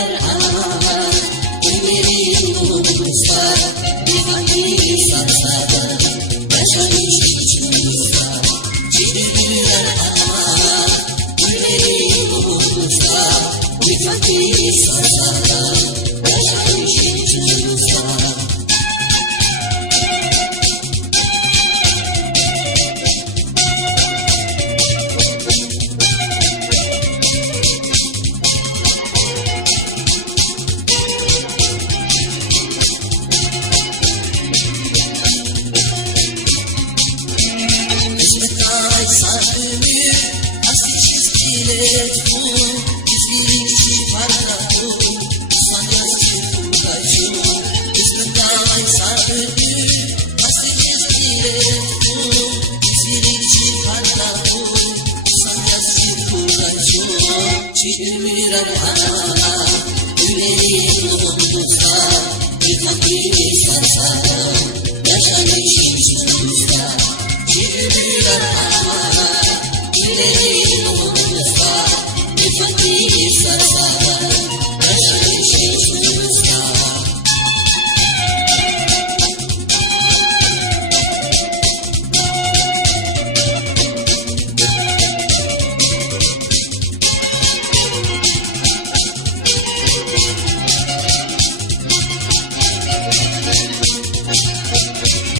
birer ana, günlerin umutsa, bir fakir sarsada, yaşamış içimizde. Şimdi birer ana, günlerin umutsa, bir fakir sarsada, yaşamış içimizde. Birer ana, günlerin umutsa, bir fakir sarsada, yaşamış içimizde. Birer ana, günlerin umutsa, bir fakir sarsada,